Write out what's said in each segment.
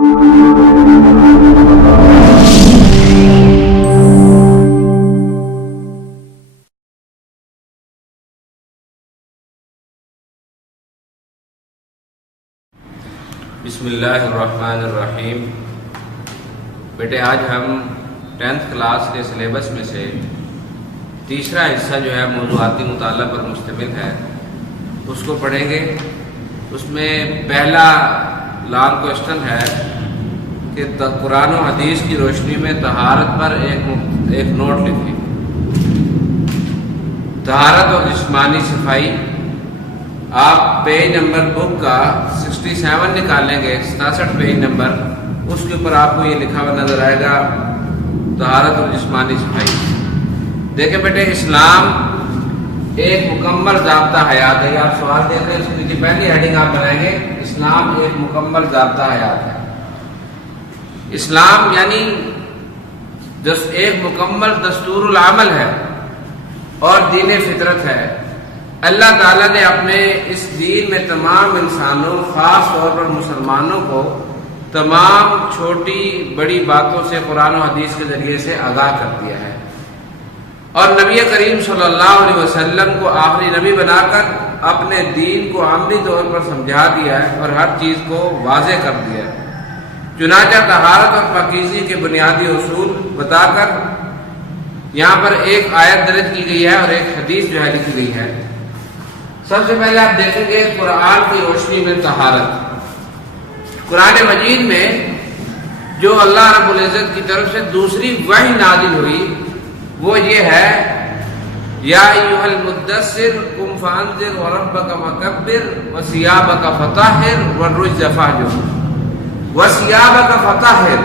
بسم اللہ الرحمن الرحیم۔ بیٹے آج ہم 10th کلاس کے سلیبس میں سے تیسرا حصہ جو ہے موضوعاتی مطالعہ پر مشتمل ہے اس کو پڑھیں گے۔ اس میں پہلا لانگ کوشچن ہے کہ قرآن و حدیث کی روشنی میں طہارت پر ایک نوٹ لکھیں۔ طہارت اور جسمانی صفائی، آپ پیج نمبر بک کا 67 نکالیں گے، 67 پیج نمبر، اس کے اوپر آپ کو یہ لکھا ہوا نظر آئے گا طہارت اور جسمانی صفائی۔ دیکھیں بیٹے، اسلام ایک مکمل ضابطہ حیات ہے۔ آپ سوال دیکھ رہے ہیں، اس کے نیچے پہلی ہیڈنگ آپ بنائیں گے، اسلام ایک مکمل ضابطہ حیات ہے۔ اسلام یعنی ایک مکمل دستور العمل ہے اور دین فطرت ہے۔ اللہ تعالیٰ نے اپنے اس دین میں تمام انسانوں، خاص طور پر مسلمانوں کو، تمام چھوٹی بڑی باتوں سے قرآن و حدیث کے ذریعے سے آگاہ کر دیا ہے، اور نبی کریم صلی اللہ علیہ وسلم کو آخری نبی بنا کر اپنے دین کو عملی طور پر سمجھا دیا ہے اور ہر چیز کو واضح کر دیا ہے۔ چنانچہ طہارت اور پاکیزگی کے بنیادی اصول بتا کر یہاں پر ایک آیت درج کی گئی ہے اور ایک حدیث جو ہے لکھی گئی ہے۔ سب سے پہلے آپ دیکھیں گے قرآن کی روشنی میں طہارت۔ قرآن مجید میں جو اللہ رب العزت کی طرف سے دوسری وحی نازل ہوئی وہ یہ ہے، یا ایھا المدثر قم فانذر وربک فکبر وثیابک فطہر والرجز فاہجر۔ وثیابک فطہر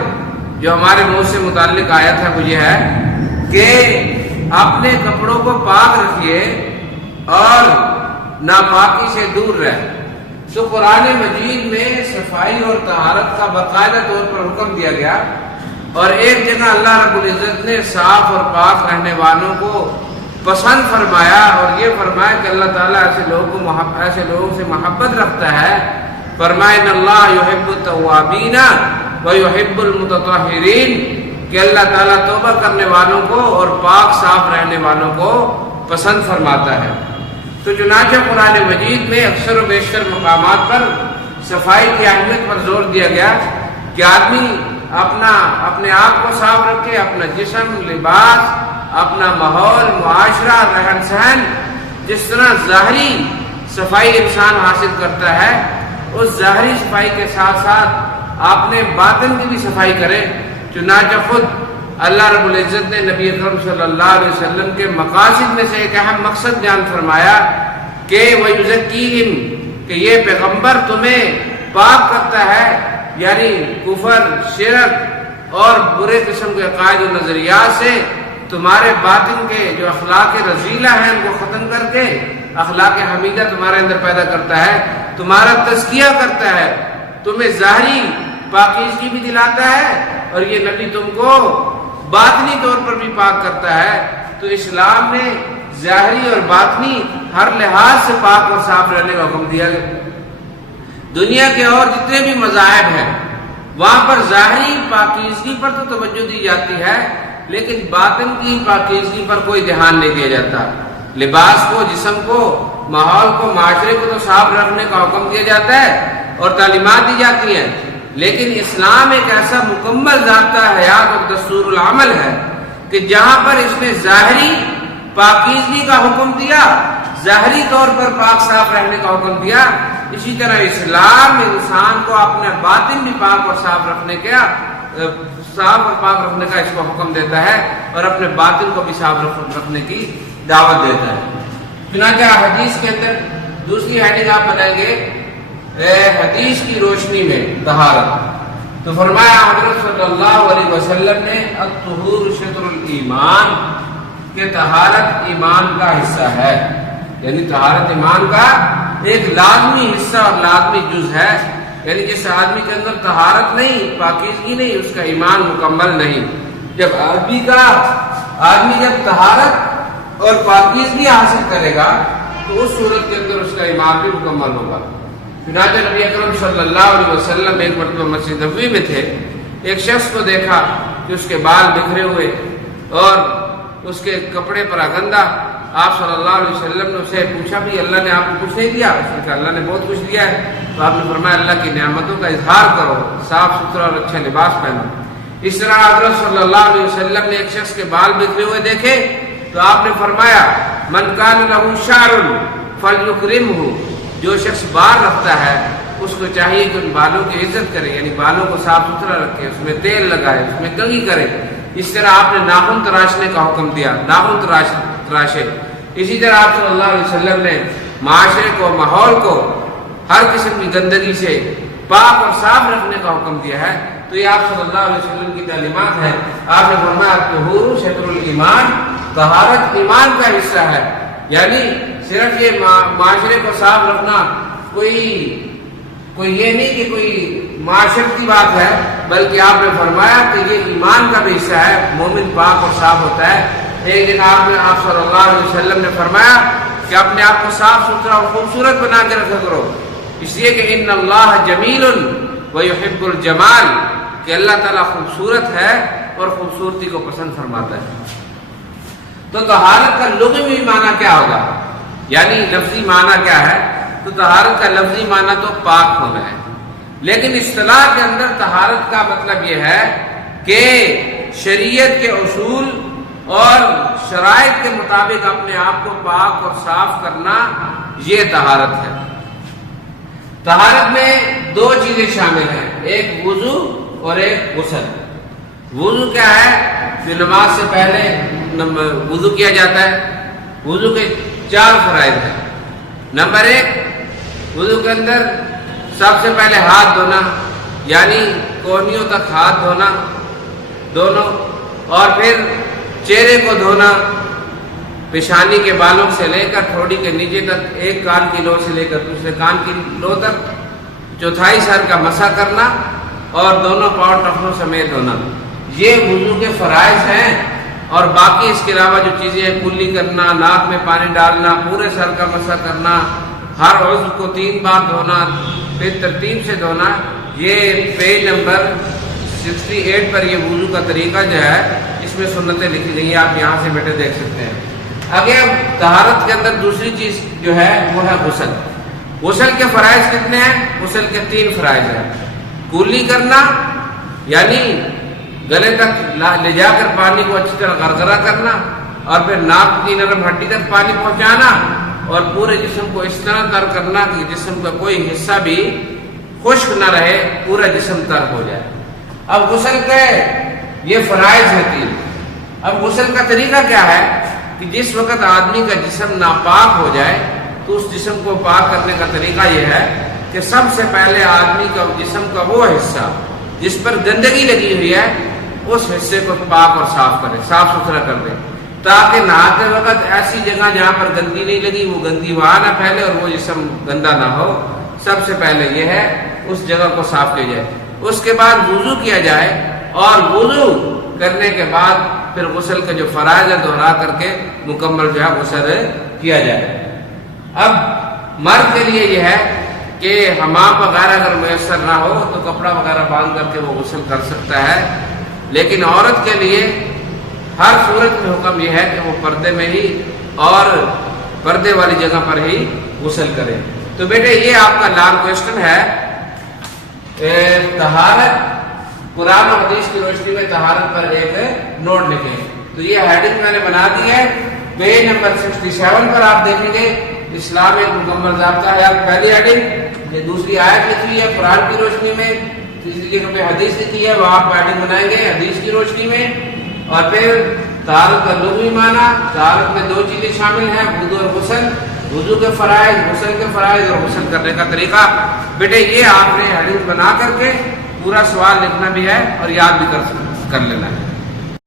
جو ہمارے منہ سے متعلق آیت ہے وہ یہ ہے کہ اپنے کپڑوں کو پاک رکھیے اور ناپاکی سے دور رہے۔ تو قرآن مجید میں صفائی اور طہارت کا باقاعدہ طور پر حکم دیا گیا، اور ایک جگہ اللہ رب العزت نے صاف اور پاک رہنے والوں کو پسند فرمایا اور یہ فرمایا کہ اللہ تعالیٰ ایسے لوگوں سے محبت رکھتا ہے۔ فرمایا ان اللہ یحب التوابین ویحب المتطہرین، کہ اللہ تعالیٰ توبہ کرنے والوں کو اور پاک صاف رہنے والوں کو پسند فرماتا ہے۔ تو چنانچہ قرآن مجید میں اکثر و بیشتر مقامات پر صفائی کی اہمیت پر زور دیا گیا کہ آدمی اپنے آپ کو صاف رکھے، اپنا جسم، لباس، اپنا ماحول، معاشرہ، رہن سہن۔ جس طرح ظاہری صفائی انسان حاصل کرتا ہے، اس ظاہری صفائی کے ساتھ ساتھ آپ نے باطن کی بھی صفائی کرے۔ چنانچہ خود اللہ رب العزت نے نبی اکرم صلی اللہ علیہ وسلم کے مقاصد میں سے ایک اہم مقصد بیان فرمایا کہ وَيُزَكِّيهِمْ، کہ یہ پیغمبر تمہیں پاک کرتا ہے، یعنی کفر، شرک اور برے قسم کے عقائد و نظریات سے تمہارے باطن کے جو اخلاق رذیلہ ہیں ان کو ختم کر کے اخلاق حمیدہ تمہارے اندر پیدا کرتا ہے، تمہارا تزکیہ کرتا ہے، تمہیں ظاہری پاکیزگی بھی دلاتا ہے، اور یہ نبی تم کو باطنی طور پر بھی پاک کرتا ہے۔ تو اسلام نے ظاہری اور باطنی ہر لحاظ سے پاک اور صاف رہنے کا حکم دیا ہے۔ دنیا کے اور جتنے بھی مذاہب ہیں وہاں پر ظاہری پاکیزگی پر تو توجہ دی جاتی ہے، لیکن باطن کی پاکیزگی پر کوئی دھیان نہیں دیا جاتا۔ لباس کو، جسم کو، ماحول کو، معاشرے کو تو صاف رکھنے کا حکم دیا جاتا ہے اور تعلیمات دی جاتی ہیں، لیکن اسلام ایک ایسا مکمل ضابطہ حیات اور دستور العمل ہے کہ جہاں پر اس نے ظاہری پاکیزگی کا حکم دیا، ظاہری طور پر پاک صاف رہنے کا حکم دیا، اسی طرح اسلام انسان کو اپنے باطن بھی پاک اور صاف رکھنے کا اس کو حکم دیتا ہے، اور اپنے باطن کو بھی صاف رکھنے کی دعوت دیتا ہے۔ چنانچہ حدیث کے اندر دوسری ہیڈنگ آپ بنائیں گے حدیث کی روشنی میں طہارت۔ تو فرمایا حضرت صلی اللہ علیہ وسلم نے الطہور شطر الایمان، کہ طہارت ایمان کا حصہ ہے، یعنی طہارت ایمان کا ایک لازمی حصہ اور لازمی جز ہے۔ یعنی جس آدمی کے اندر طہارت نہیں، پاکیزگی نہیں، اس کا ایمان مکمل نہیں۔ جب آدمی جب طہارت اور پاکیزگی حاصل کرے گا تو اس صورت کے اندر اس کا ایمان بھی مکمل ہوگا۔ چنانچہ نبی اکرم صلی اللہ علیہ وسلم ایک مرتبہ مسجد نبوی میں تھے، ایک شخص کو دیکھا کہ اس کے بال بکھرے ہوئے اور اس کے کپڑے پر گندا۔ آپ صلی اللہ علیہ وسلم نے اسے پوچھا بھی اللہ نے آپ کو کچھ نہیں دیا؟ اس نے کہا اللہ نے بہت کچھ دیا ہے۔ تو آپ نے فرمایا اللہ کی نعمتوں کا اظہار کرو، صاف ستھرا اور اچھا لباس پہنو۔ اس طرح حضرت صلی اللہ علیہ وسلم نے ایک شخص کے بال بکھرے ہوئے دیکھے تو آپ نے فرمایا من کان لہ شعر فلیکرمہ، جو شخص بال رکھتا ہے اس کو چاہیے کہ ان بالوں کی عزت کرے، یعنی بالوں کو صاف ستھرا رکھے، اس میں تیل لگائے، اس میں کنگھی کرے۔ اس طرح آپ نے ناخن تراشنے کا حکم دیا، ناخن تراشے۔ اسی طرح آپ صلی اللہ علیہ وسلم نے معاشرے کو، ماحول کو ہر قسم کی گندگی سے پاک اور صاف رکھنے کا حکم دیا ہے۔ تو یہ آپ صلی اللہ علیہ وسلم کی تعلیمات ہے۔ آپ نے فرمایا طہور شطر الایمان، طہارت ایمان کا حصہ ہے، یعنی صرف یہ معاشرے کو صاف رکھنا کوئی یہ نہیں کہ کوئی معاشرتی بات ہے، بلکہ آپ نے فرمایا کہ یہ ایمان کا بھی حصہ ہے، مومن پاک اور صاف ہوتا ہے۔ ایک دن آپ صلی اللہ علیہ وسلم نے فرمایا کہ اپنے آپ کو صاف ستھرا اور خوبصورت بنا کے رکھا کرو، اس لیے کہ ان اللہ جمیل ویحب الجمال، کہ اللہ تعالیٰ خوبصورت ہے اور خوبصورتی کو پسند فرماتا ہے۔ تو طہارت کا لغوی معنی کیا ہوگا، یعنی لفظی معنی کیا ہے؟ تو طہارت کا لفظی معنی تو پاک ہونا ہے، لیکن اصطلاح کے اندر طہارت کا مطلب یہ ہے کہ شریعت کے اصول اور شرائط کے مطابق اپنے آپ کو پاک اور صاف کرنا، یہ طہارت ہے۔ طہارت میں دو چیزیں شامل ہیں، ایک وضو اور ایک غسل۔ وضو کیا ہے؟ جو نماز سے پہلے وضو کیا جاتا ہے۔ وضو کے 4 فرائض ہیں۔ نمبر 1، وضو کے اندر سب سے پہلے ہاتھ دھونا، یعنی کونیوں تک ہاتھ دھونا دونوں، اور پھر چہرے کو دھونا، پیشانی کے بالوں سے لے کر ٹھوڑی کے نیچے تک، ایک کان کی لو سے لے کر دوسرے کان کی لو تک، چوتھائی سر کا مسح کرنا اور دونوں پاؤں ٹخنوں سمیت دھونا۔ یہ وضو کے فرائض ہیں۔ اور باقی اس کے علاوہ جو چیزیں ہیں، کلی کرنا، ناک میں پانی ڈالنا، پورے سر کا مسح کرنا، ہر عضو کو 3 بار دھونا، پھر ترتیب سے دھونا، یہ پیج نمبر 68 پر یہ وضو کا طریقہ جو ہے اس میں سنتیں لکھی گئی ہیں، آپ یہاں سے بیٹھے دیکھ سکتے ہیں۔ آگے طہارت کے اندر دوسری چیز جو ہے وہ ہے غسل۔ غسل کے فرائض کتنے ہیں؟ غسل کے 3 فرائض ہیں۔ کلی کرنا، یعنی گلے تک لے جا کر پانی کو اچھی طرح غرغرہ کرنا، اور پھر ناک کی نرم ہڈی تک پانی پہنچانا، اور پورے جسم کو اس طرح تر کرنا کہ جسم کا کوئی حصہ بھی خشک نہ رہے، پورا جسم تر ہو جائے۔ اب غسل کے یہ فرائض ہیں 3۔ اب غسل کا طریقہ کیا ہے کہ جس وقت آدمی کا جسم ناپاک ہو جائے تو اس جسم کو پاک کرنے کا طریقہ یہ ہے کہ سب سے پہلے آدمی کا جسم کا وہ حصہ جس پر گندگی لگی ہوئی ہے، اس حصے کو پاک اور صاف کرے، صاف ستھرا کر دے، تاکہ نہاتے وقت ایسی جگہ جہاں پر گندگی نہیں لگی وہ گندگی وہاں نہ پھیلے اور وہ جسم گندا نہ ہو۔ سب سے پہلے یہ ہے اس جگہ کو صاف کیا جائے۔ اس کے بعد وضو کیا جائے، اور وضو کرنے کے بعد پھر غسل کے جو فرائض ہے دہرا کر کے مکمل جو ہے غسل کیا جائے۔ اب مرد کے لیے یہ ہے کہ حمام وغیرہ اگر میسر نہ ہو تو کپڑا وغیرہ باندھ کر کے وہ غسل کر سکتا ہے، لیکن عورت کے لیے ہر صورت میں حکم یہ ہے کہ وہ پردے میں ہی اور پردے والی جگہ پر ہی غسل کرے۔ تو بیٹے یہ آپ کا لانگ کوشچن ہے، طہارت قرآن و حدیث کی روشنی میں طہارت پر ایک نوٹ لکھیں۔ تو یہ ہیڈنگ میں نے بنا دی ہے، پیج نمبر 67 پر آپ دیکھیں گے اسلام ایک مکمل ضابطہ ہے۔ پہلی ہیڈنگ یہ دوسری آیت لکھی ہے قرآن کی روشنی میں، تیسری جگہ پہ حدیث لکھی ہے، وہ آپ ہیڈنگ بنائیں گے حدیث کی روشنی میں۔ اور پھر طہارت کا لغوی معنی، طہارت میں 2 چیزیں شامل ہیں، وضو اور غسل، وضو کے فرائض، غسل کے فرائض اور غسل کرنے کا طریقہ۔ بیٹے یہ آپ نے ہیڈنگ بنا کر کے پورا سوال لکھنا بھی ہے اور یاد بھی کر لینا ہے۔